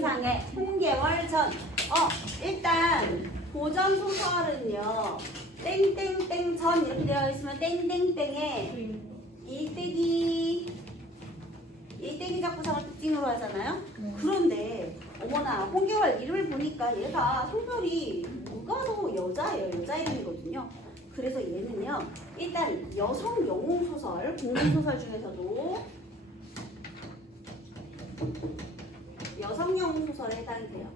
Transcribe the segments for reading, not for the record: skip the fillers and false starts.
세상에 홍계월 전. 일단 고전 소설은요. 땡땡땡 전 이렇게 되어 있으면 땡땡땡에 일대기 작구성을 특징으로 하잖아요. 그런데 어머나 홍계월 이름을 보니까 얘가 성별이 누가도 여자예요. 여자 이름이거든요. 그래서 얘는요. 일단 여성 영웅 소설, 공룡 소설 중에서도 여성 영웅 소설에 해당이 돼요.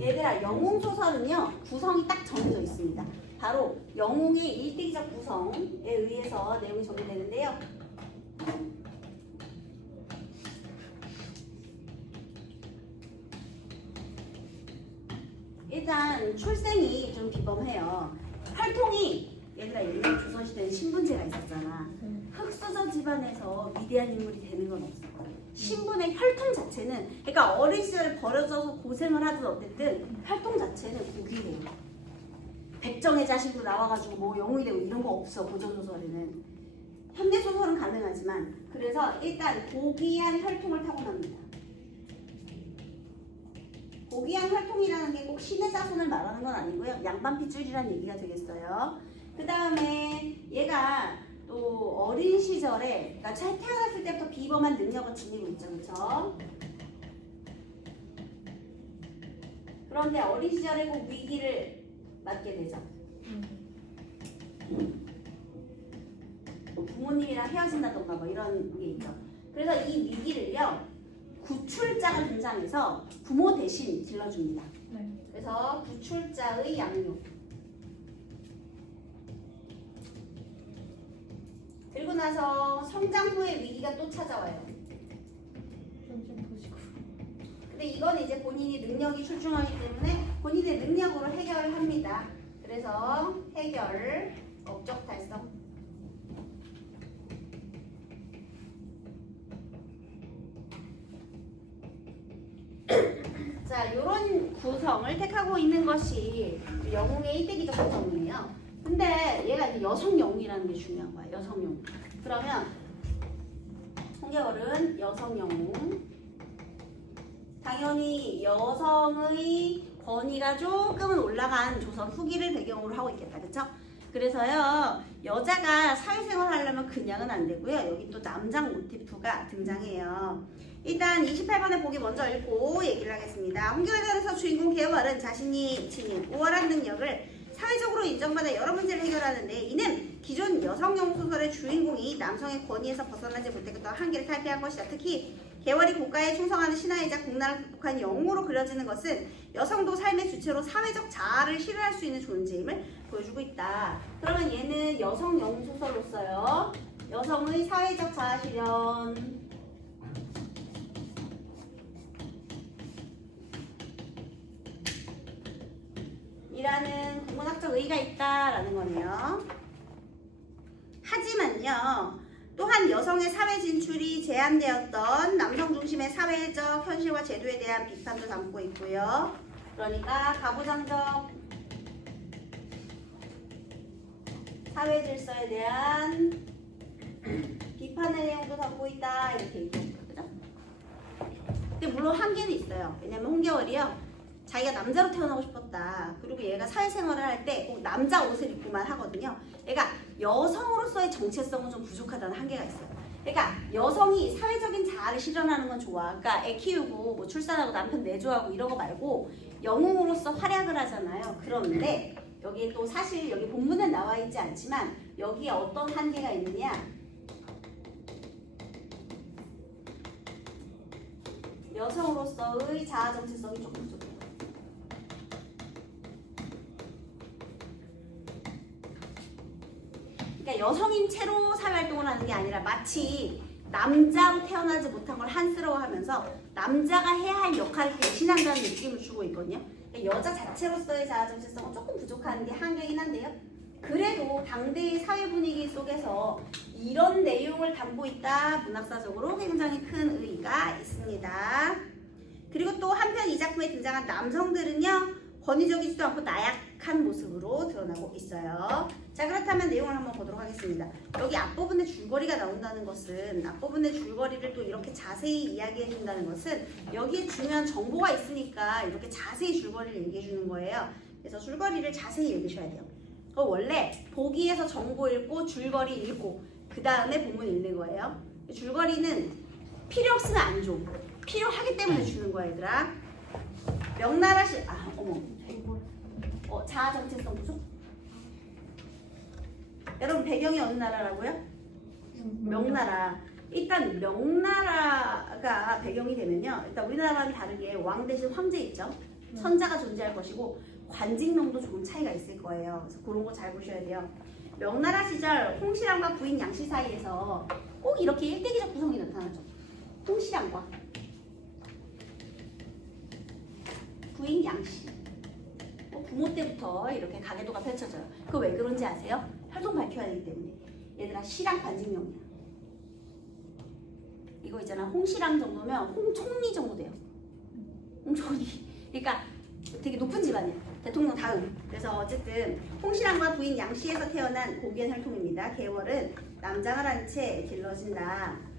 얘들아, 영웅 소설은요 구성이 딱 정해져 있습니다. 바로 영웅의 일대기적 구성에 의해서 내용이 정리되는데요. 일단 출생이 좀 비범해요. 혈통이 얘들아 옛날 조선시대에 신분제가 있었잖아. 흑수저 집안에서 위대한 인물이 되는 건 없어. 신분의 혈통 자체는 그러니까 어린 시절에 버려져서 고생을 하든 어쨌든 혈통 자체는 고귀해요. 백정의 자식으로 나와가지고 뭐 영웅이 되고 이런 거 없어. 고전 소설에는. 현대 소설은 가능하지만 그래서 일단 고귀한 혈통을 타고납니다. 고귀한 혈통이라는 게 꼭 신의 자손을 말하는 건 아니고요. 양반핏줄이라는 얘기가 되겠어요. 그 다음에 얘가 또 어린 시절에 그러니까 태어났을 때부터 비범한 능력을 지니고 있죠. 그렇죠? 그런데 어린 시절에 꼭 위기를 맞게 되죠. 뭐 부모님이랑 헤어진다던가 뭐 이런 게 있죠. 그래서 이 위기를요. 구출자가 등장해서 부모 대신 길러줍니다. 그래서 구출자의 양육. 그리고 나서 성장 후에 위기가 또 찾아와요. 근데 이건 이제 본인이 능력이 출중하기 때문에 본인의 능력으로 해결을 합니다. 그래서 해결, 업적 달성. 자, 이런 구성을 택하고 있는 것이 영웅의 일대기적 구성이에요. 근데 얘가 이제 여성 영웅이라는 게 중요한 거야. 여성 영웅. 그러면 홍계월은 여성 영웅. 당연히 여성의 권위가 조금은 올라간 조선 후기를 배경으로 하고 있겠다. 그렇죠? 그래서요. 여자가 사회생활 하려면 그냥은 안 되고요. 여기 또 남장 모티프가 등장해요. 일단 28번의 보기 먼저 읽고 얘기를 하겠습니다. 홍계월전에서 주인공 계월은 자신이 지닌 우월한 능력을 사회적으로 인정받아 여러 문제를 해결하는데 이는 기존 여성 영웅 소설의 주인공이 남성의 권위에서 벗어나지 못했던 한계를 탈피한 것이다. 특히 계월이 국가에 충성하는 신하이자 국난을 극복한 영웅으로 그려지는 것은 여성도 삶의 주체로 사회적 자아를 실현할 수 있는 존재임을 보여주고 있다. 그러면 얘는 여성 영웅 소설로서요. 여성의 사회적 자아 실현 이라는 국문학적 의의가 있다라는 거네요. 하지만요. 또한 여성의 사회 진출이 제한되었던 남성 중심의 사회적 현실과 제도에 대한 비판도 담고 있고요. 그러니까 가부장적 사회 질서에 대한 비판의 내용도 담고 있다 이렇게 얘기해요. 그죠? 근데 물론 한계는 있어요. 왜냐면 홍계월이요. 자기가 남자로 태어나고 싶었다. 그리고 얘가 사회생활을 할 때 꼭 남자 옷을 입고만 하거든요. 얘가 여성으로서의 정체성은 좀 부족하다는 한계가 있어요. 그러니까 여성이 사회적인 자아를 실현하는 건 좋아. 그러니까 애 키우고 뭐 출산하고 남편 내조하고 이런 거 말고 영웅으로서 활약을 하잖아요. 그런데 여기에 또 사실 여기 본문에 나와 있지 않지만 여기에 어떤 한계가 있느냐. 여성으로서의 자아 정체성이 조금 부족해요. 그러니까 여성인 채로 사회활동을 하는 게 아니라 마치 남자로 태어나지 못한 걸 한스러워하면서 남자가 해야 할 역할을 대신한다는 느낌을 주고 있거든요. 그러니까 여자 자체로서의 자아 정체성은 조금 부족한 게 한계이긴 한데요. 그래도 당대의 사회 분위기 속에서 이런 내용을 담고 있다. 문학사적으로 굉장히 큰 의의가 있습니다. 그리고 또 한편 이 작품에 등장한 남성들은요. 권위적이지도 않고 나약한 모습으로 드러나고 있어요. 자, 그렇다면 내용을 한번 보도록 하겠습니다. 여기 앞부분에 줄거리가 나온다는 것은, 앞부분의 줄거리를 또 이렇게 자세히 이야기해 준다는 것은 여기에 중요한 정보가 있으니까 이렇게 자세히 줄거리를 얘기해 주는 거예요. 그래서 줄거리를 자세히 읽으셔야 돼요. 원래 보기에서 정보 읽고 줄거리 읽고 그 다음에 본문 읽는 거예요. 줄거리는 필요 없으면 안 줘. 필요하기 때문에 주는 거야, 얘들아. 명나라시 자아 정체성 부족? 여러분 배경이 어느 나라라고요? 명나라. 일단 명나라가 배경이 되면요. 일단 우리나라와는 다르게 왕 대신 황제 있죠. 선자가 존재할 것이고 관직명도 조금 차이가 있을 거예요. 그래서 그런 거 잘 보셔야 돼요. 명나라 시절 홍시랑과 부인 양씨 사이에서 꼭 이렇게 일대기적 구성이 나타나죠. 홍시랑과 부인 양씨. 부모 때부터 이렇게 가계도가 펼쳐져요. 그거 왜 그런지 아세요? 혈통 밝혀야 되기 때문에. 얘들아, 시랑 관직명이야. 이거 있잖아. 홍시랑 정도면 홍총리 정도 돼요. 홍총리. 그러니까 되게 높은 집안이야. 대통령 다음. 그래서 어쨌든 홍시랑과 부인 양씨에서 태어난 고귀한 혈통입니다. 계월은 남장을 한 채 길러진다.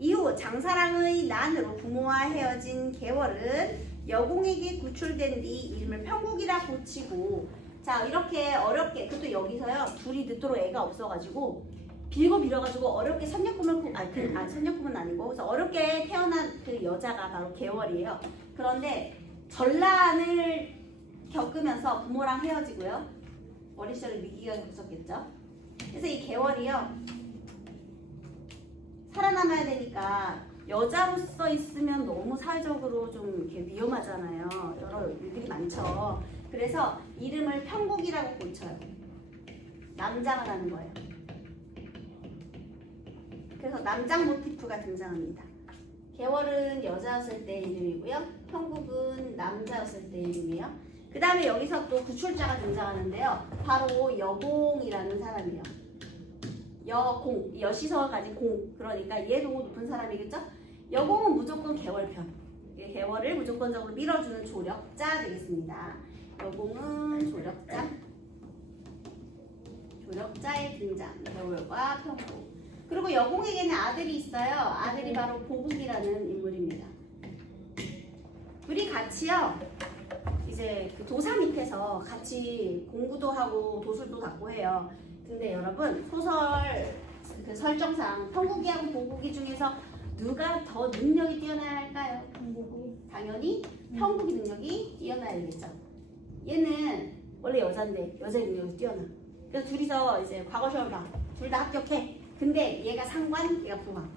이후 장사랑의 난으로 부모와 헤어진 계월은 여공에게 구출된 뒤 이름을 평국이라 고치고, 자 이렇게 어렵게, 그것도 여기서요 둘이 늦도록 애가 없어가지고 빌고빌어가지고 어렵게 선녀꿈을 선녀꿈은 아니고, 그래서 어렵게 태어난 그 여자가 바로 계월이에요. 그런데 전란을 겪으면서 부모랑 헤어지고요. 어린 시절에 위기가 겪었겠죠. 그래서 이 계월이요 살아남아야 되니까, 여자로서 있으면 너무 사회적으로 좀 이렇게 위험하잖아요. 여러 일들이 많죠. 그래서 이름을 평국이라고 고쳐요. 남장을 하는 거예요. 그래서 남장 모티프가 등장합니다. 계월은 여자였을 때 이름이고요. 평국은 남자였을 때 이름이에요. 그 다음에 여기서 또 구출자가 등장하는데요. 바로 여공이라는 사람이에요. 여공, 여시성을 가진 공. 그러니까 얘도 높은 사람이겠죠? 여공은 무조건 계월편. 계월을 무조건적으로 밀어주는 조력자 되겠습니다. 여공은 조력자. 조력자의 등장. 계월과 평국. 그리고 여공에게는 아들이 있어요. 아들이 바로 보국이라는 인물입니다. 둘이 같이요. 이제 그 도사 밑에서 같이 공부도 하고 도술도 갖고 해요. 근데 여러분 소설 그 설정상 평국이하고 보국이 중에서 누가 더 능력이 뛰어나야 할까요? 평국이. 당연히 평국이 능력이 뛰어나야겠죠. 얘는 원래 여자인데 여자의 능력이 뛰어나. 그래서 둘이서 이제 과거 시험을 봐. 둘 다 합격해. 근데 얘가 상관, 얘가 부관.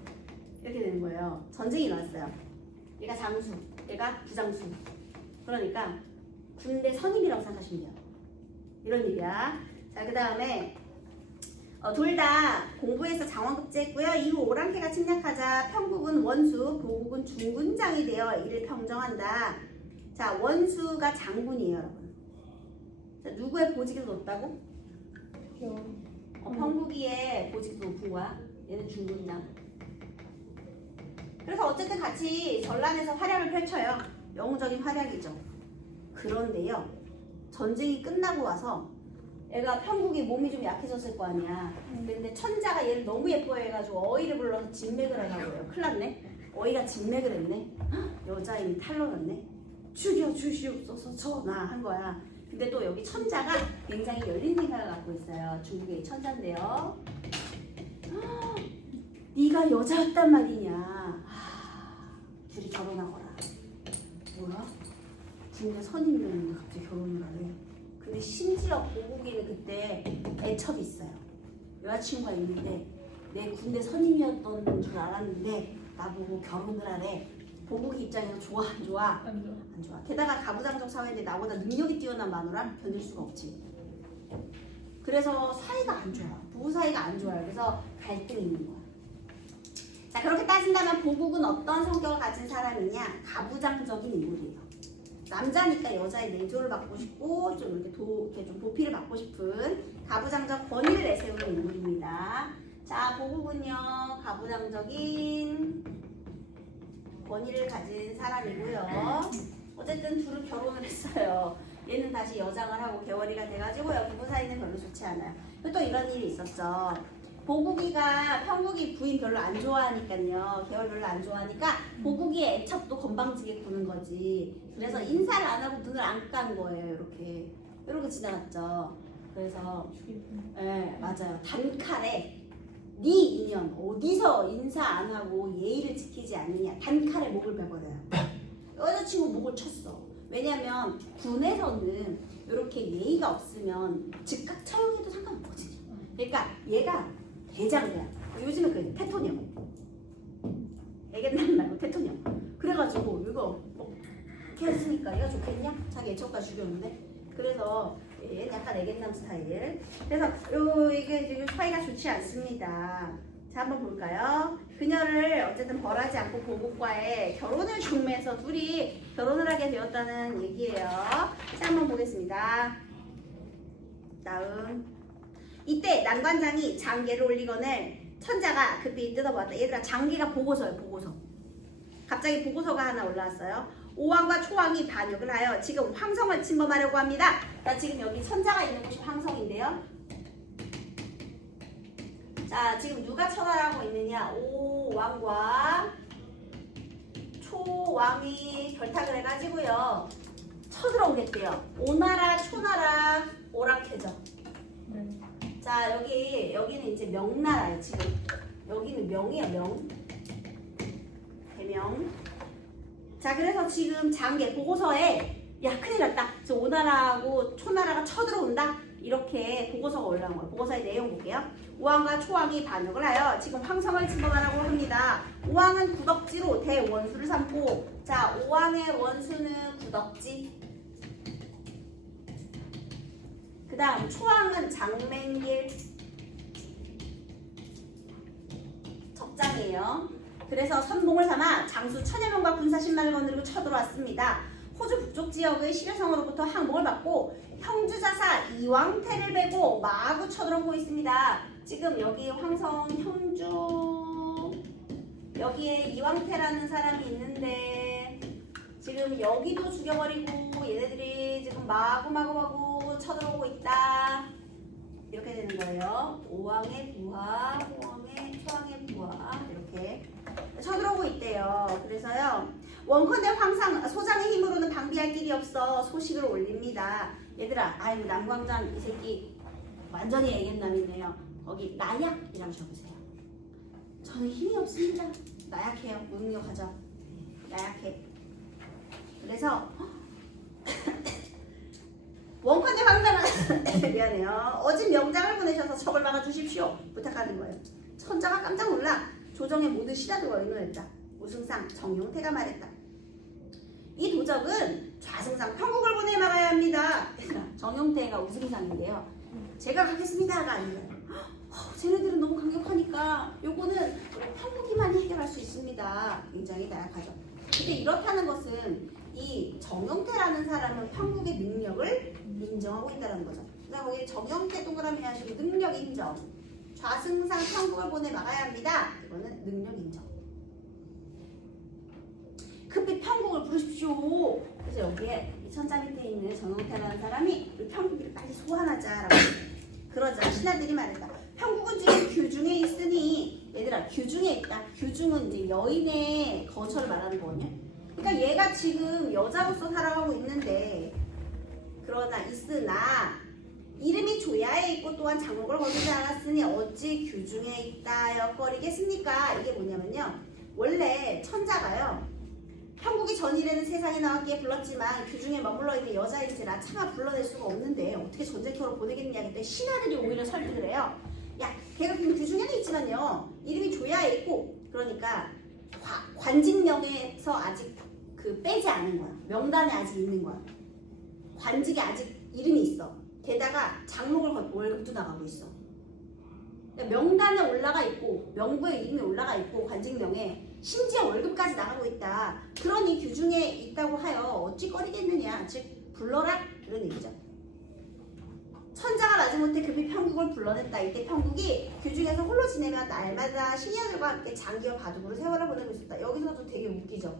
이렇게 되는 거예요. 전쟁이 일어났어요. 얘가 장수, 얘가 부장수. 그러니까 군대 선임이라고 생각하시면 돼요. 이런 얘기야. 자, 그 다음에 둘 다 공부해서 장원급제했고요. 이후 오랑캐가 침략하자 평국은 원수, 보국은 중군장이 되어 이를 평정한다. 자, 원수가 장군이에요, 여러분. 자, 누구의 보직이 더 높다고? 평국이의 보직이 더 높은 거야. 얘는 중군장. 그래서 어쨌든 같이 전란에서 활약을 펼쳐요. 영웅적인 활약이죠. 그런데요, 전쟁이 끝나고 와서 애가 평국이 몸이 좀 약해졌을 거 아니야. 근데 천자가 얘를 너무 예뻐해가지고 어이를 불러서 진맥을 하라고 해요. 큰일 났네. 어이가 진맥을 했네. 여자인이 탈러났네. 죽여 주시옵소서 전하 한 거야. 근데 또 여기 천자가 굉장히 열린 생각을 갖고 있어요. 중국의 천자인데요. 네가 여자였단 말이냐. 둘이 결혼하거라. 뭐야? 군대 선임이었는데 갑자기 결혼을 하래. 근데 심지어 보국이는 그때 애첩이 있어요. 여자친구가 있는데 내 군대 선임이었던 줄 알았는데 나보고 결혼을 하래. 보국이 입장에서 좋아 안 좋아? 안 좋아. 안 좋아. 게다가 가부장적 사회인데 나보다 능력이 뛰어난 마누라 견딜 수가 없지. 그래서 사이가 안 좋아. 부부 사이가 안 좋아요. 그래서 갈등이 있는 거야. 자, 그렇게 따진다면 보국은 어떤 성격을 가진 사람이냐? 가부장적인 인물이에요. 남자니까 여자의 내조를 받고 싶고 좀 이렇게 좀 도피를 받고 싶은 가부장적 권위를 내세우는 인물입니다. 자, 보국은요 가부장적인 권위를 가진 사람이고요. 어쨌든 둘은 결혼을 했어요. 얘는 다시 여장을 하고 개월이가 돼가지고요. 부부 사이는 별로 좋지 않아요. 또 이런 일이 있었죠. 보국이가 평국이 부인 별로 안 좋아하니까요. 개월 별로 안 좋아하니까 보국이의 애척도 건방지게 구는 거지. 그래서 인사를 안 하고 눈을 안 깐 거예요. 이렇게 이러고 지나갔죠. 그래서 네, 맞아요. 단칼에 네 인연 어디서 인사 안 하고 예의를 지키지 않느냐. 단칼에 목을 베버려요. 여자친구 목을 쳤어. 왜냐면 군에서는 이렇게 예의가 없으면 즉각 처형해도 상관없거든요. 그러니까 얘가 대장이야. 요즘에 그래. 테토니엄. 애견남 말고 테토니엄. 그래가지고 이거 이렇게 했으니까 얘가 좋겠냐? 자기 애처가 죽였는데. 그래서 얘 약간 애견남 스타일. 그래서 이게 지금 사이가 좋지 않습니다. 자, 한번 볼까요? 그녀를 어쨌든 벌하지 않고 보국과의 결혼을 중매해서 둘이 결혼을 하게 되었다는 얘기예요. 자, 한번 보겠습니다. 다음. 이때 난관장이 장계를 올리거늘 천자가 급히 뜯어보았다. 얘들아, 장계가 보고서예요. 보고서. 갑자기 보고서가 하나 올라왔어요. 오왕과 초왕이 반역을 하여 지금 황성을 침범하려고 합니다. 자, 지금 여기 천자가 있는 곳이 황성인데요. 자, 지금 누가 처단하고 있느냐? 오왕과 초왕이 결탁을 해가지고요. 쳐들어오겠대요. 오나라, 초나라 오락해져. 자, 여기는 이제 명나라예요. 지금 여기는 명이에요. 명. 대명. 자, 그래서 지금 장계 보고서에 야, 큰일 났다. 저 오나라하고 초나라가 쳐들어온다. 이렇게 보고서가 올라온 거예요. 보고서의 내용 볼게요. 오왕과 초왕이 반역을 하여 지금 황성을 침범하라고 합니다. 오왕은 구덕지로 대원수를 삼고, 자, 오왕의 원수는 구덕지. 그 다음 초왕은 장맹길 적장이에요. 그래서 선봉을 삼아 장수 천여 명과 군사 10만을 거느리고 쳐들어왔습니다. 호주 북쪽 지역의 시려성으로부터 항복을 받고 형주자사 이왕태를 베고 마구 쳐들어오고 있습니다. 지금 여기 황성 형주 여기에 이왕태라는 사람이 있는데 지금 여기도 죽여버리고 얘네들이 지금 마구 쳐들어오고 있다. 이렇게 되는 거예요. 오왕의 부하, 초왕의 부하 이렇게 쳐들어오고 있대요. 그래서요. 원컨대 황상 소장의 힘으로는 방비할 길이 없어 소식을 올립니다. 얘들아, 아이고 남광장 이 새끼 완전히 애견남이네요. 거기 나약이라고 적으세요. 저는 힘이 없습니다. 나약해요. 무능력하죠. 나약해. 그래서 원컨대 황상은 미안해요. 어진 명장을 보내셔서 적을 막아주십시오. 부탁하는 거예요. 천자가 깜짝 놀라 조정의 모든 시라도 의논했다. 우승상 정용태가 말했다. 이 도적은 좌승상 평국을 보내 막아야 합니다. 정용태가 우승상인데요. 제가 가겠습니다가 아니에요. 쟤네들은 너무 강력하니까 요거는 우리 평국이만 해결할 수 있습니다. 굉장히 나약하죠. 근데 이렇다는 것은 이 정용태라는 사람은 평국의 능력을 인정하고 있다는 거죠. 그래서 거기 정용태 동그라미 하시고 능력 인정. 좌승상 평국을 보내 막아야 합니다. 이거는 능력 인정. 급히 평국을 부르십시오. 그래서 여기에 이 천자 밑에 있는 정용태라는 사람이 우리 평국을 빨리 소환하자라고. 그러자 신하들이 말했다. 평국은 지금 규중에 있으니 얘들아 규중에 있다. 규중은 이제 여인의 거처를 말하는 거거든요. 그러니까 얘가 지금 여자로서 살아가고 있는데 그러나 있으나 이름이 조야에 있고 또한 장목을 거두지 않았으니 어찌 규중에 있다 엿거리겠습니까? 이게 뭐냐면요. 원래 천자가요. 평국이 전일에는 세상에 나왔기에 불렀지만 규중에 머물러 있는 여자인지라 차마 불러낼 수가 없는데 어떻게 전쟁터로 보내겠느냐. 그때 신하들이 오히려 설득을 해요. 야, 걔가 규중에는 있지만요. 이름이 조야에 있고 그러니까 관직명에서 아직 빼지 않은 거야. 명단에 아직 있는 거야. 관직에 아직 이름이 있어. 게다가 장목을 월급도 나가고 있어. 명단에 올라가 있고 명부에 이름이 올라가 있고 관직명에 심지어 월급까지 나가고 있다. 그러니 규중에 있다고 하여 어찌 꺼리겠느냐. 즉 불러라 이런 얘기죠. 천자가 맞으면 못해 급히 편국을 불러냈다. 이때 편국이 규중에서 홀로 지내며 날마다 신하들과 함께 장기와 바둑으로 세월을 보내고 있었다. 여기서도 되게 웃기죠.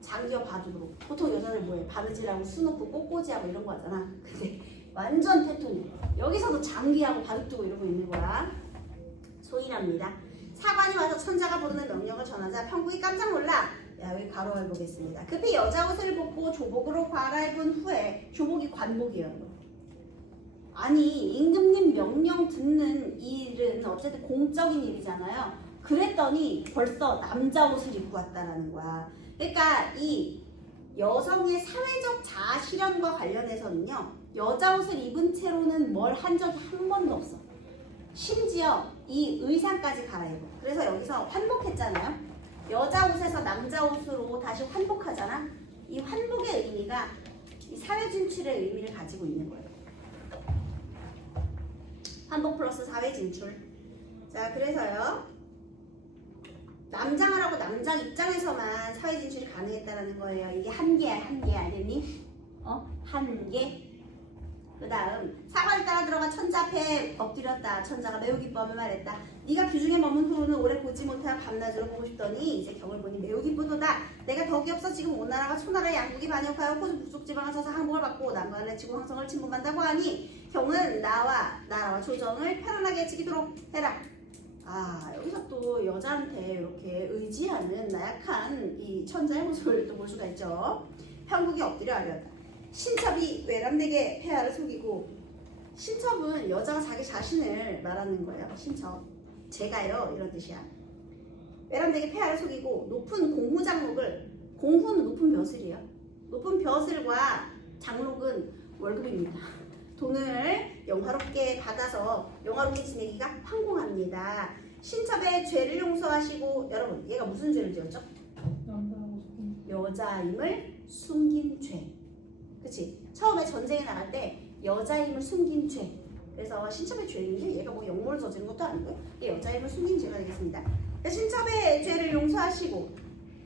장기와 바둑으로. 보통 여자들 뭐해? 바느질하고 수놓고 꽃꽂이하고 이런 거 하잖아. 근데 완전 테토니. 여기서도 장기하고 바둑 두고 이러고 있는 거야. 소인합니다. 사관이 와서 천자가 부르는 명령을 전하자 편국이 깜짝 놀라. 야, 여기 괄호를 보겠습니다. 급히 여자 옷을 벗고 조복으로 갈아입은 후에, 조복이 관복이에요. 아니, 임금님 명령 듣는 일은 어쨌든 공적인 일이잖아요. 그랬더니 벌써 남자 옷을 입고 왔다라는 거야. 그러니까 이 여성의 사회적 자아 실현과 관련해서는요, 여자 옷을 입은 채로는 뭘 한 적이 한 번도 없어. 심지어 이 의상까지 갈아입어. 그래서 여기서 환복했잖아요. 여자 옷에서 남자 옷으로 다시 환복하잖아. 이 환복의 의미가 이 사회 진출의 의미를 가지고 있는 거예요. 환복 플러스 사회 진출. 자, 그래서요. 남장을 하고 남장 입장에서만 사회 진출이 가능했다는 거예요. 이게 한계야, 한계. 알겠니? 한계. 그 다음 사관을 따라 들어가 천자 앞에 엎드렸다. 천자가 매우 기뻐하며 말했다. 네가 규중에 머문 후로는 오래 보지 못하여 밤낮으로 보고 싶더니 이제 경을 보니 매우 기쁘도다. 내가 덕이 없어 지금 온 나라가 초나라의 양국이 반역하여 호주 북쪽 지방을 쳐서 항복을 받고 남방을 내치고 황성을 침범한다고 하니 경은 나라와 조정을 편안하게 해치기도록 해라. 아, 여기서 또 여자한테 이렇게 의지하는 나약한 이 천자의 모습을 또 볼 수가 있죠. 편국이 엎드려 하려다. 신첩이 외람되게 폐하를 속이고, 신첩은 여자가 자기 자신을 말하는 거예요. 신첩. 제가요, 이런 뜻이야. 외람되게 폐하를 속이고 높은 공후장록을, 공후는 높은 벼슬이에요. 높은 벼슬과 장록은 월급입니다. 돈을 영화롭게 받아서 영화롭게 지내기가 황공합니다. 신첩의 죄를 용서하시고, 여러분 얘가 무슨 죄를 지었죠? 여자임을 숨긴 죄. 그치? 처음에 전쟁에 나갈 때 여자임을 숨긴 죄. 그래서 신첩의 죄인데 얘가 뭐 역모를 저지른 것도 아니고요. 여자임을 숨긴 죄가 되겠습니다. 신첩의 죄를 용서하시고,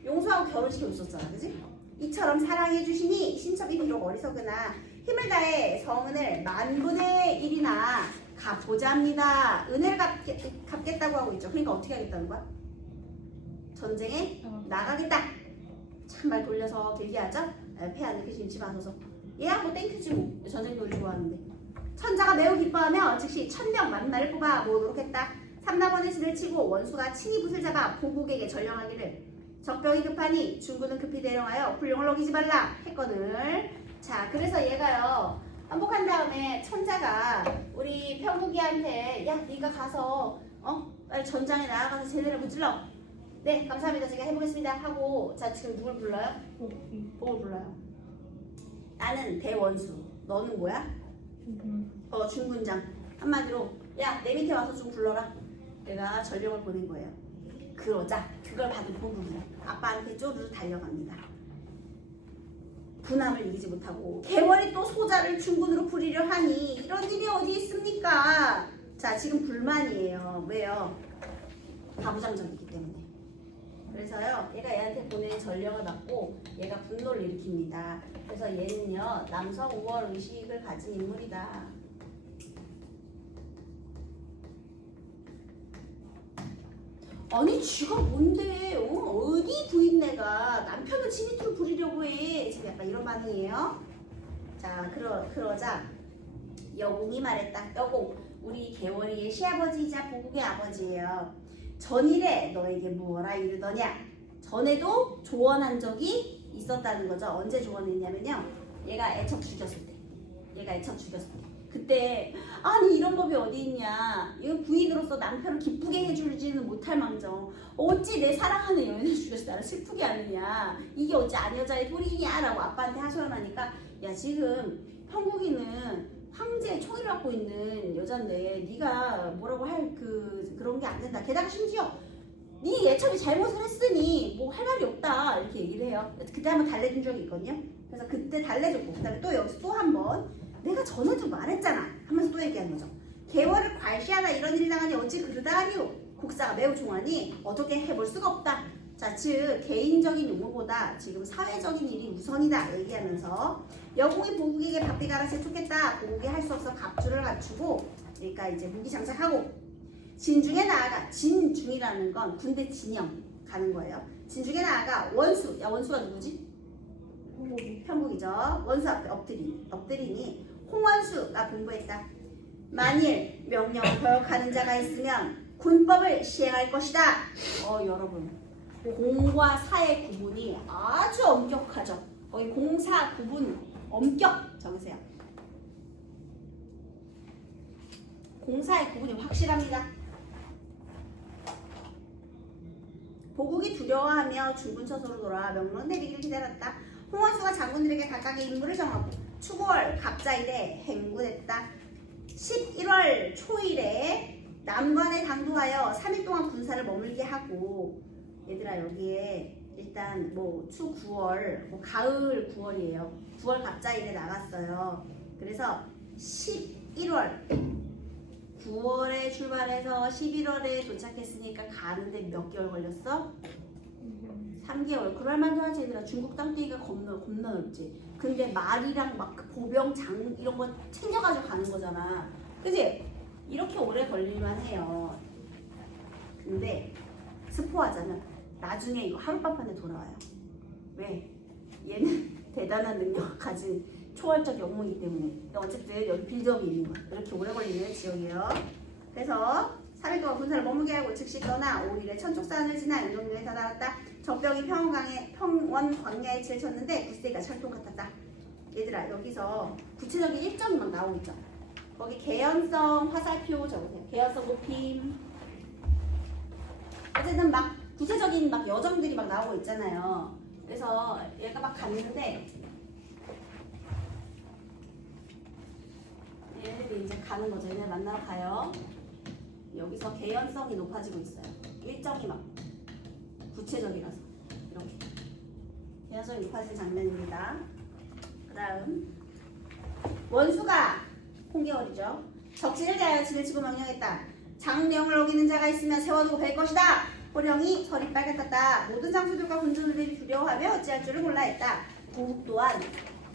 용서하고 결혼시키고 있었잖아. 그치? 이처럼 사랑해 주시니 신첩이 비록 어리석으나 힘을 다해 성은을 10,000분의 1이나 갚고자 합니다. 은혜를 갚겠다고 하고 있죠. 그러니까 어떻게 하겠다는 거야? 전쟁에 나가겠다. 참 말 돌려서 길게 하죠? 폐하는 그 심치 마소서. 얘야 뭐 땡큐지 뭐. 전쟁 놀이 좋아하는데. 천자가 매우 기뻐하며 즉시 1000명 만나를 뽑아 모으도록 했다. 삼나번의 진을 치고 원수가 친히 붓을 잡아 보국에게 전령하기를 적병이 급하니 중군은 급히 대령하여 불령을 어기지 말라 했거늘. 자, 그래서 얘가요 한복한 다음에 천자가 우리 편국이한테 야 네가 가서 빨리 전장에 나아가서 쟤네를 무찔러. 네 감사합니다 제가 해보겠습니다 하고, 자 지금 누굴 불러요? 복을 불러요. 나는 대원수, 너는 뭐야? 중군장. 한마디로 야 내 밑에 와서 좀 불러라. 내가 전령을 보낸 거예요. 그러자 그걸 받은 복은 아빠한테 쪼르르 달려갑니다. 군함을 이기지 못하고 개월이 또 소자를 중군으로 부리려 하니 이런 일이 어디 있습니까? 자 지금 불만이에요. 왜요? 가부장적이기 때문에. 그래서요 얘가 얘한테 보낸 전령을 받고 얘가 분노를 일으킵니다. 그래서 얘는요 남성 우월 의식을 가진 인물이다. 아니 쥐가 뭔데 어디 부인네가 남편을 지 밑으로 부리려고 해. 지금 약간 이런 반응이에요. 자 그러자 여공이 말했다. 여공 우리 개월이의 시아버지이자 보국의 아버지예요. 전일에 너에게 무엇라 이르더냐. 전에도 조언한 적이 있었다는 거죠. 언제 조언했냐면요 얘가 애척 죽였을 때. 그때 아니 이런 법이 어디 있냐. 이거 부인으로서 남편을 기쁘게 해주지는 못할 망정 어찌 내 사랑하는 여인을 죽여서 나를 슬프게 하느냐. 이게 어찌 안 여자의 도리냐 라고 아빠한테 하소연하니까 야 지금 편국이는 황제의 총위를 갖고 있는 여잔데 네가 뭐라고 할 그런 게 안 된다. 게다가 심지어 네 예첩이 잘못을 했으니 뭐 할 말이 없다 이렇게 얘기를 해요. 그때 한번 달래준 적이 있거든요. 그래서 그때 달래줬고 그 다음에 또 여기서 또 한 번 내가 전에도 말했잖아 하면서 또 얘기하는 거죠. 개월을 괄시하나 이런 일이 나가니 어찌 그러다니요. 국사가 매우 중하니 어떻게 해볼 수가 없다. 자, 즉 개인적인 용어보다 지금 사회적인 일이 우선이다 얘기하면서 여공이 보국에게 바삐 가라세 쫓겠다. 보국이 할 수 없어 갑주를 갖추고 그러니까 이제 무기 장착하고 진중에 나아가 진중이라는 건 군대 진영 가는 거예요. 진중에 나아가 원수. 야 원수가 누구지? 편국이죠. 원수 앞에 엎드리니 홍원수가 공부했다. 만일 명령을 거역하는 자가 있으면 군법을 시행할 것이다. 여러분 공과 사의 구분이 아주 엄격하죠. 거기 공사 구분 엄격 적으세요. 공사의 구분이 확실합니다. 보국이 두려워하며 중군처소로 돌아와 명령 내리기를 기다렸다. 홍원수가 장군들에게 각각의 임무를 정하고 추구월 갑자일에 행군했다. 11월 초일에 남관에 당도하여 3일 동안 군사를 머물게 하고 얘들아 여기에 일단 뭐 추 9월 뭐 가을 9월이에요. 9월 갑자일에 나갔어요. 그래서 11월 9월에 출발해서 11월에 도착했으니까 가는데 몇 개월 걸렸어? 3개월. 그럴만도 하지 얘들아. 중국 땅덩이가 겁나 넓지. 근데 말이랑 막 보병 장 이런 거 챙겨가지고 가는 거잖아. 그치? 이렇게 오래 걸릴만 해요. 근데 스포하자면 나중에 이거 하룻밤 만에 돌아와요. 왜? 얘는 대단한 능력을 가진 초월적 영웅이기 때문에. 어쨌든 여기 빌드업이 있는 거야. 이렇게 오래 걸리는 지역이에요. 그래서 3일 동안 군사를 머물게 하고 즉시 떠나 5일에 천촉산을 지나 인동령에 다다랐다. 적병이 평원 광야에 치를 쳤는데 구세가 철통 같았다. 얘들아 여기서 구체적인 일정이 막 나오고 있죠. 거기 개연성 화살표 적으세요. 개연성 높임. 어쨌든 막 구체적인 막 여정들이 막 나오고 있잖아요. 그래서 얘가 막 갔는데 얘네들이 이제 가는 거죠. 얘네 만나러 가요. 여기서 개연성이 높아지고 있어요. 일정이 막 구체적이라서 이렇게 개연성이 높아진 장면입니다. 그 다음 원수가 홍계월이죠. 적진을 대하여 진을 치고 명령했다. 장령을 어기는 자가 있으면 세워두고 뵐 것이다. 호령이 설이 빨갛다. 모든 장수들과 군주들이 두려워하며 어찌할 줄을 몰라 했다. 보국 또한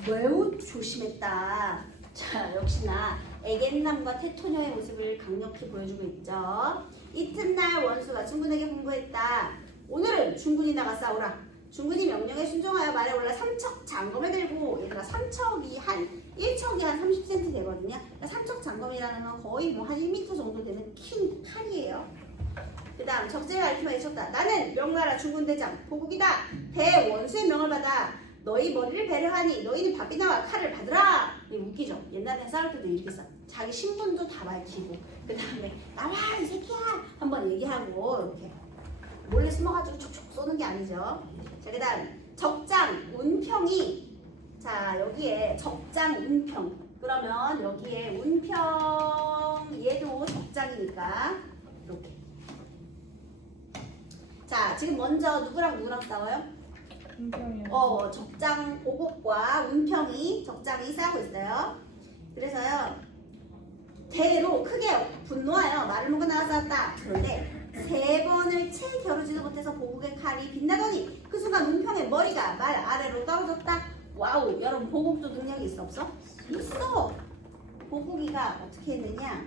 매우 조심했다. 자, 역시나 애견남과 태토녀의 모습을 강력히 보여주고 있죠. 이튿날 원수가 중군에게 분부했다. 오늘은 중군이 나가 싸우라. 중군이 명령에 순종하여 말에 올라 삼척 장검을 들고 얘들아 삼척이 한 1척이 한 30cm 되거든요. 그러니까 삼척 장검이라는 건 거의 뭐 한 1m 정도 되는 큰 칼이에요. 그 다음 적재를 앓기만 외쳤다. 나는 명나라 중군대장 보국이다. 대원수의 명을 받아 너희 머리를 배려하니 너희는 밥이 나와 칼을 받으라. 이게 웃기죠. 옛날에 싸울 때도 이렇게 싸. 자기 신분도 다 밝히고 그 다음에 나와 이 새끼야 한번 얘기하고 이렇게 몰래 숨어가지고 촉촉 쏘는 게 아니죠. 자, 그 다음 적장 운평이 자 여기에 적장 운평 그러면 여기에 운평 얘도 적장이니까 이렇게 자 지금 먼저 누구랑 싸워요? 운평이요. 적장 보국과 운평이 적장이 싸우고 있어요. 그래서요 대로 크게 분노하여 말을 먹고 나왔었다. 그런데 3번을 채 겨루지도 못해서 보국의 칼이 빛나더니 그 순간 운평의 머리가 말 아래로 떨어졌다. 와우, 여러분 보국도 능력이 있어 없어? 있어. 보국이가 어떻게 했느냐?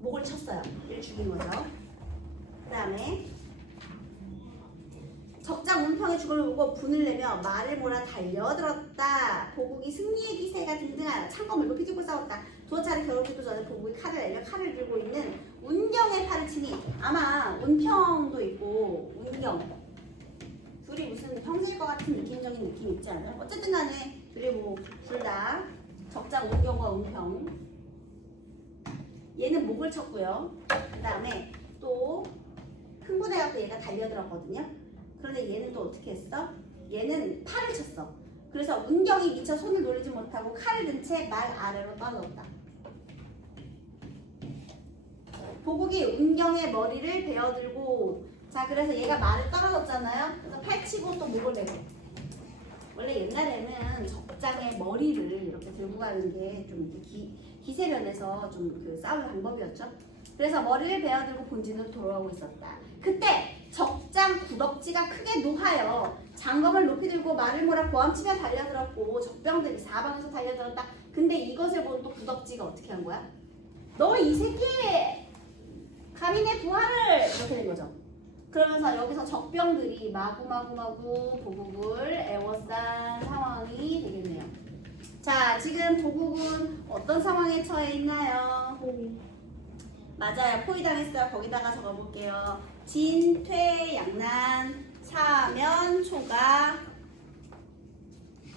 목을 쳤어요. 얘를 죽인 거죠. 그 다음에 적장 운평의 죽음을 보고 분을 내며 말을 몰아 달려들었다. 보국이 승리의 기세가 등등하여 창검을 높이 들고 싸웠다. 두어 차례 겨루기도 전에 보국이 칼을 내려 칼을 들고 있는 운경의 팔을 치니 아마 운평도 있고 운경 둘이 무슨 형제일 것 같은 느낌적인 느낌 있지 않아요? 어쨌든 간에 둘이 뭐 둘 다 적장 운경과 운평 얘는 목을 쳤고요. 그 다음에 또 흥분해갖고 얘가 달려들었거든요. 그런데 얘는 또 어떻게 했어? 얘는 팔을 쳤어. 그래서 운경이 미처 손을 놓지 못하고 칼을 든 채 말 아래로 떨어졌다. 보국이 운경의 머리를 베어들고 자 그래서 얘가 말을 떨어졌잖아요. 그래서 팔 치고 또 목을 내고 원래 옛날에는 적장의 머리를 이렇게 들고 가는 게 좀 기세면에서 좀 그 싸우는 방법이었죠. 그래서 머리를 베어들고 본진으로 돌아오고 있었다. 그때 적장 구덕지가 크게 노하여 장검을 높이 들고 말을 몰아 고함치며 달려들었고 적병들이 사방에서 달려들었다. 근데 이것을 본 또 구덕지가 어떻게 한 거야? 너 이 새끼! 감히 내 부하를! 이렇게 된 거죠. 그러면서 여기서 적병들이 마구마구마구 보국을 애워싼 상황이 되겠네요. 자, 지금 보국은 어떤 상황에 처해 있나요? 맞아요. 포위당했어요. 거기다가 적어볼게요. 진퇴양난, 사면초가,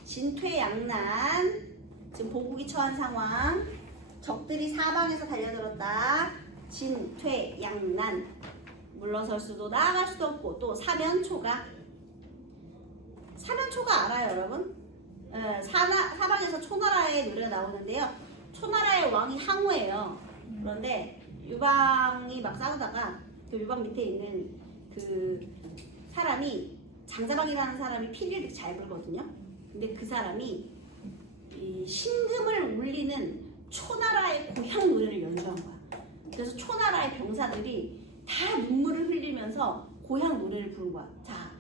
진퇴양난. 지금 보국이 처한 상황. 적들이 사방에서 달려들었다. 진퇴양난. 물러설 수도 나아갈 수도 없고 또 사면초가. 사면초가 알아요, 여러분? 사방에서 초나라의 노래가 나오는데요. 초나라의 왕이 항우예요. 그런데 유방이 막 싸우다가 그 유방 밑에 있는 그 사람이 장자방이라는 사람이 피리를 되게 잘 불거든요. 근데 그 사람이 이 신금을 울리는 초나라의 고향 노래를 연주한 거야. 그래서 초나라의 병사들이 다 눈물을 흘리면서 고향 노래를 부른 거야. 자,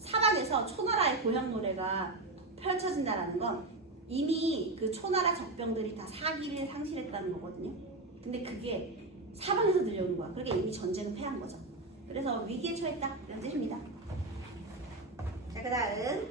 사방에서 초나라의 고향 노래가 펼쳐진다라는 건 이미 그 초나라 적병들이 다 사기를 상실했다는 거거든요. 근데 그게 사방에서 들려오는 거야. 그러니까 이미 전쟁은 패한 거죠. 그래서 위기에 처했다 이런 뜻입니다. 자, 그 다음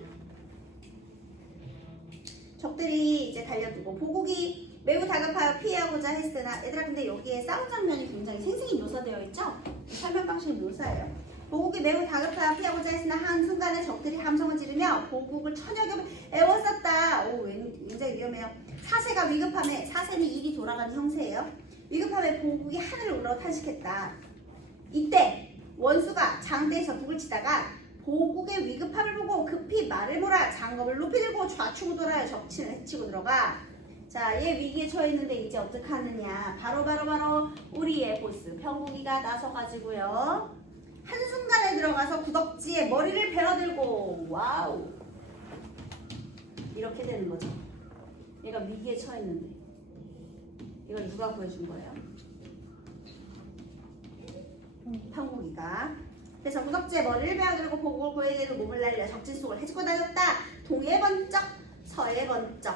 적들이 이제 달려들고 보국이 매우 다급하여 피하고자 했으나 얘들아 근데 여기에 싸움 장면이 굉장히 생생히 묘사되어 있죠? 설명 방식이 묘사예요. 보국이 매우 다급하여 피하고자 했으나 한순간에 적들이 함성을 지르며 보국을 천여 겹을 애워쌌다. 오, 굉장히 위험해요. 사세가 위급함에, 사세는 일이 돌아가는 형세예요. 위급함에 보국이 하늘을 올라 탄식했다. 이때 원수가 장대에서 북을 치다가 보국의 위급함을 보고 급히 말을 몰아 장검을 높이 들고 좌측으로 돌아여 적친을 해치고 들어가. 자, 얘 위기에 처했는데 이제 어떻게 하느냐. 바로 우리의 보스 평국이가 나서가지고요. 한순간에 들어가서 구덕지에 머리를 베어들고 와우 이렇게 되는 거죠. 얘가 위기에 처했는데 이걸 누가 구해준 거예요? 평국이가. 그래서 구덕지에 머리를 베어들고 보국을 고에게로 몸을 날려 적진 속을 헤치고 다녔다. 동해 번쩍 서해 번쩍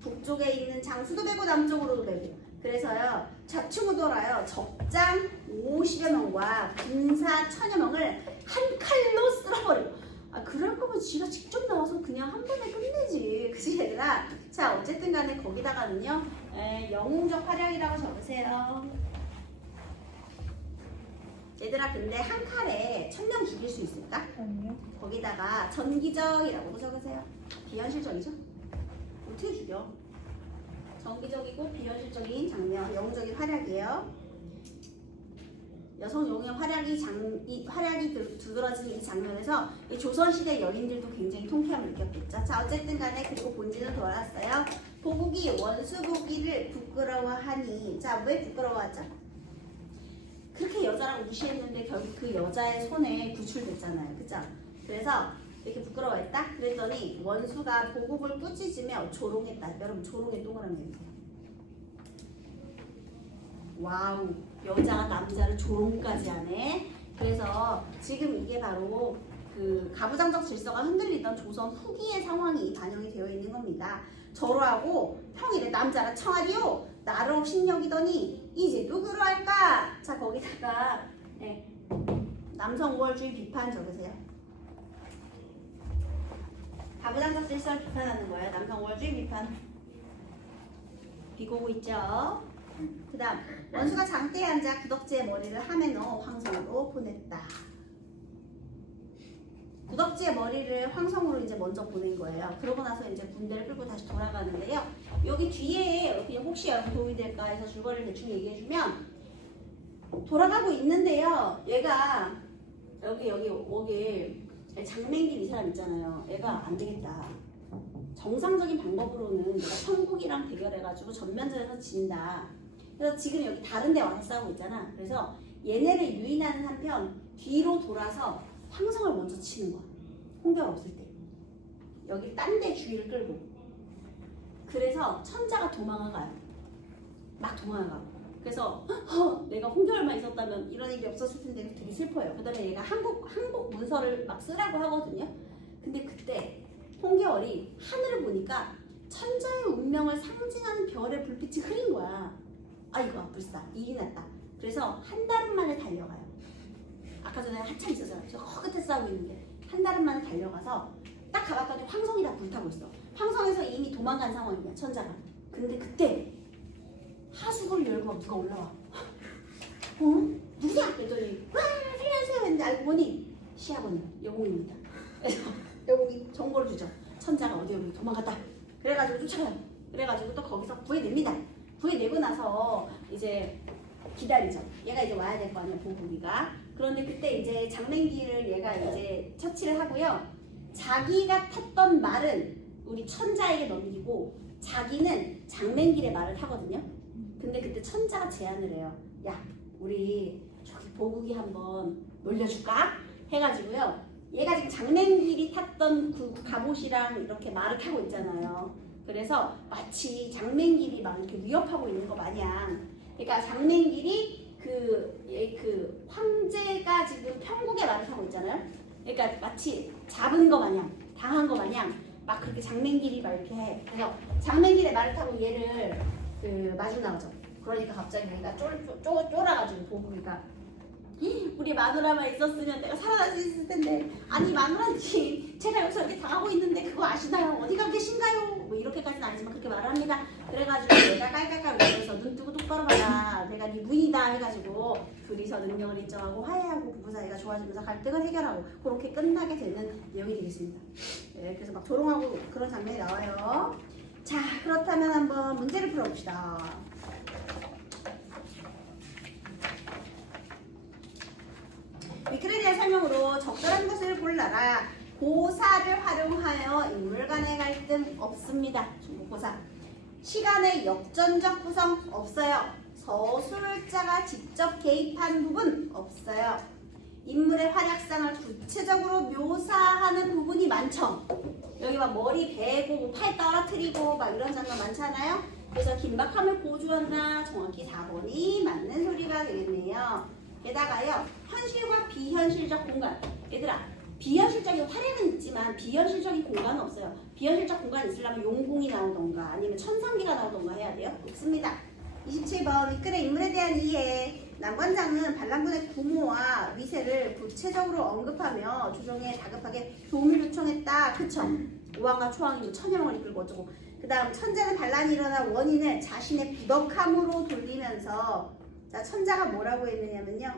북쪽에 있는 장수도 베고 남쪽으로도 베고. 그래서요 좌측으로 돌아요 적장 50여 명과 군사 1000여 명을 한 칼로 쓸어버리고. 아, 그럴 거면 지가 직접 나와서 그냥 한 번에 끝내지. 그치 얘들아? 자, 어쨌든 간에 거기다가는요 영웅적 활약이라고 적으세요. 얘들아 근데 한 칼에 1000명 죽일 수 있을까? 아니요. 거기다가 전기적이라고 적으세요. 비현실적이죠? 어떻게 죽여? 정기적이고 비현실적인 장면, 영웅적인 활약이에요. 여성 영웅의 활약이 두드러진 이 장면에서 이 조선시대 여인들도 굉장히 통쾌함을 느꼈겠죠. 자, 어쨌든 간에 그리고 본진을 돌아왔어요. 보국이 원수 보기를 부끄러워하니. 자, 왜 부끄러워하죠? 그렇게 여자라고 무시했는데 결국 그 여자의 손에 구출됐잖아요. 그죠? 그래서 이렇게 부끄러워했다? 그랬더니 원수가 보국을 꾸짖으며 조롱했다. 여러분 조롱의 동그라미 해주세요. 와우, 여자가 남자를 조롱까지 하네. 그래서 지금 이게 바로 그 가부장적 질서가 흔들리던 조선 후기의 상황이 반영이 되어 있는 겁니다. 저러하고 평일에 남자가 청하리요 나를 업신여기더니 이제 누구로 할까? 자, 거기다가 남성 우월주의 비판 적으세요. 가부장적 질서를 비판하는 거예요. 남성 우월주의 비판. 비고고 있죠. 그 다음 원수가 장대에 앉아 구덕지에 머리를 함에 넣어 황성으로 보냈다. 구덕지에 머리를 황성으로 이제 먼저 보낸 거예요. 그러고 나서 이제 군대를 끌고 다시 돌아가는데요. 여기 뒤에 그냥 혹시 여러분 도움이 될까 해서 줄거리를 대충 얘기해주면 돌아가고 있는데요. 얘가 여기 장맹길 이 사람 있잖아요. 얘가 안 되겠다. 정상적인 방법으로는 내가 평국이랑 대결해가지고 전면전에서 진다. 그래서 지금 여기 다른 데 와서 싸우고 있잖아. 그래서 얘네를 유인하는 한편 뒤로 돌아서 황성을 먼저 치는 거야. 홍대가 없을 때. 여기 딴 데 주의를 끌고. 그래서 천자가 도망가요. 막 도망가고. 그래서 내가 홍겨울만 있었다면 이런 일이 없었을 텐데 되게 슬퍼요. 그다음에 얘가 항복 문서를 막 쓰라고 하거든요. 근데 그때 홍겨울이 하늘을 보니까 천자의 운명을 상징하는 별의 불빛이 흐린 거야. 아이고 아플싸 일이 났다. 그래서 한 달은 만에 달려가요. 아까 전에 한참 있었잖아요. 저 끝에 싸우고 있는 게 한 달은 만에 달려가서 딱 가봤더니 황성이 다 불타고 있어. 황성에서 이미 도망간 상황이야 천자가. 근데 그때 하수구를 열고 누가 올라와. 누구야? 그랬더니 와 살려주세요 했는데 알고 보니 시아버님 여공입니다. 그래서 여공이 정보를 주죠. 천자가 어디 도망갔다. 그래가지고 쫓아가요. 그래가지고 또 거기서 구해냅니다. 구해내고 나서 이제 기다리죠. 얘가 이제 와야 될 거 아니야 보국이가. 그런데 그때 이제 장맹기를 얘가 이제 처치를 하고요. 자기가 탔던 말은 우리 천자에게 넘기고 자기는 장맹길의 말을 타거든요. 근데 그때 천자가 제안을 해요. 야 우리 저기 보국이 한번 놀려줄까? 해가지고요. 얘가 지금 장맹길이 탔던 그 갑옷이랑 이렇게 말을 타고 있잖아요. 그래서 마치 장맹길이 막 이렇게 위협하고 있는 거 마냥. 그러니까 장맹길이 그 황제가 지금 편국의 말을 타고 있잖아요. 그러니까 마치 잡은 거 마냥, 당한 거 마냥 막 그렇게 장맹길이 막 이렇게 해. 그래서 장맹길의 말을 타고 얘를 마주 나오죠. 그러니까 갑자기 얘가 쫄아가지고 보국이가 우리 마누라만 있었으면 내가 살아날 수 있을 텐데 아니 마누라님 제가 여기서 이렇게 당하고 있는데 그거 아시나요? 어디가 계신가요? 뭐 이렇게까지는 아니지만 그렇게 말을 합니다. 그래가지고 내가 깔깔깔 웃으면서 눈 뜨고 똑바로 봐라 내가 네 부인이다 해가지고 둘이서 능력을 인정하고 화해하고 부부 사이가 좋아지면서 갈등을 해결하고 그렇게 끝나게 되는 내용이 되겠습니다. 네, 그래서 막 조롱하고 그런 장면이 나와요. 자 그렇다면 한번 문제를 풀어봅시다. 위크에 대한 설명으로 적절한 것을 골라라. 고사를 활용하여 인물 간의 갈등 없습니다. 중국고사. 시간의 역전적 구성 없어요. 서술자가 직접 개입한 부분 없어요. 인물의 활약상을 구체적으로 묘사하는 부분이 많죠. 여기 막 머리 베고 팔 떨어뜨리고 막 이런 장면 많잖아요. 그래서 긴박함을 고조한다. 정확히 4번이 맞는 소리가 되겠네요. 게다가요 현실과 비현실적 공간. 얘들아 비현실적인 활약은 있지만 비현실적인 공간은 없어요. 비현실적 공간이 있으려면 용궁이 나오던가 아니면 천상기가 나오던가 해야 돼요. 없습니다. 27번 위끌의 인물에 대한 이해. 남관장은 반란군의 구모와 위세를 구체적으로 언급하며 조정에 다급하게 도움을 요청했다. 그쵸? 우왕과 초왕이 천여명을 이끌고 어쩌고. 그 다음 천자는 반란이 일어난 원인을 자신의 부덕함으로 돌리면서 자 천자가 뭐라고 했느냐면요.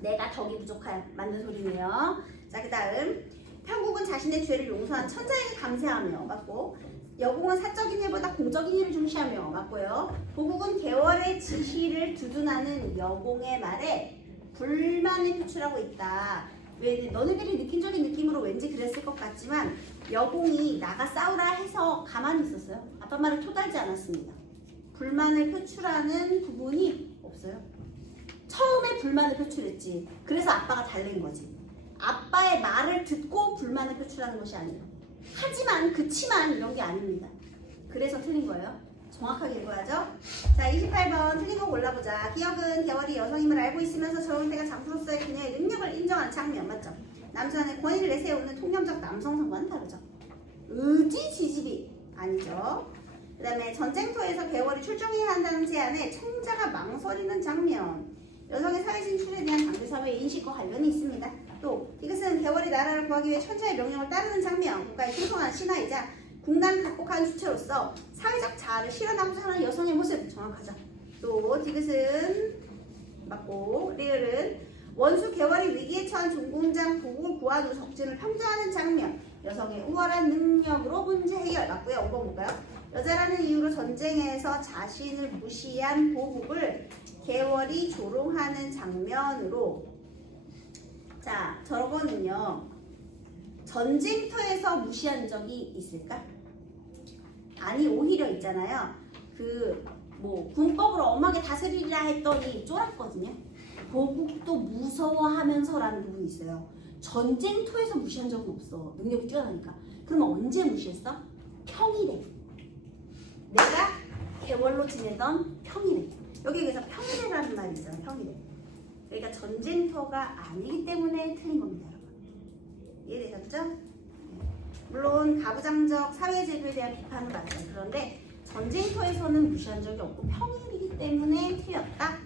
내가 덕이 부족하여 맞는 소리네요. 자 그 다음 편국은 자신의 죄를 용서한 천자에게 감사하며 맞고 여공은 사적인 일보다 공적인 일을 중시하며 맞고요. 보국은 개월의 지시를 두둔하는 여공의 말에 불만을 표출하고 있다. 왜 너네들이 느낀적인 느낌으로 왠지 그랬을 것 같지만 여공이 나가 싸우라 해서 가만히 있었어요. 아빠 말을 토달지 않았습니다. 불만을 표출하는 부분이 없어요. 처음에 불만을 표출했지. 그래서 아빠가 달랜 거지. 아빠의 말을 듣고 불만을 표출하는 것이 아니에요. 하지만 그치만 이런 게 아닙니다. 그래서 틀린 거예요. 정확하게 읽어야죠. 자 28번 틀린 거 골라보자. 기억은 개월이 여성임을 알고 있으면서 정은태가 장수로서의 그녀의 능력을 인정하는 장면 맞죠? 남수한의 권위를 내세우는 통념적 남성성과는 다르죠. 의지 지지비 아니죠. 그 다음에 전쟁터에서 개월이 출정해야 한다는 제안에 청자가 망설이는 장면. 여성의 사회 진출에 대한 당대사회의 인식과 관련이 있습니다. 또 이것은 개월이 나라를 구하기 위해 천자의 명령을 따르는 장면. 국가의 풍성한 신하이자 국난 극복하는 주체로서 사회적 자아를 실현하고자 하는 여성의 모습. 정확하죠. 또 디귿은 맞고 리을은 원수 개월이 위기에 처한 종공장 보국을 구한 후 적진을 평정하는 장면. 여성의 우월한 능력으로 문제 해결. 맞고요. 5번 볼까요? 여자라는 이유로 전쟁에서 자신을 무시한 보국을 개월이 조롱하는 장면으로. 자 저거는요 전쟁터에서 무시한 적이 있을까? 아니 오히려 있잖아요. 뭐 군법으로 엄하게 다스리리라 했더니 쫄았거든요. 보국도 무서워하면서라는 부분이 있어요. 전쟁터에서 무시한 적은 없어. 능력이 뛰어나니까. 그러면 언제 무시했어? 평일에. 내가 개월로 지내던 평일에. 여기 그래서 평일이라는 말이 있잖아요. 평일. 그러니까 전쟁터가 아니기 때문에 틀린 겁니다, 여러분. 이해되셨죠? 물론 가부장적 사회제도에 대한 비판은 맞아요. 그런데 전쟁터에서는 무시한 적이 없고 평일이기 때문에 틀렸다.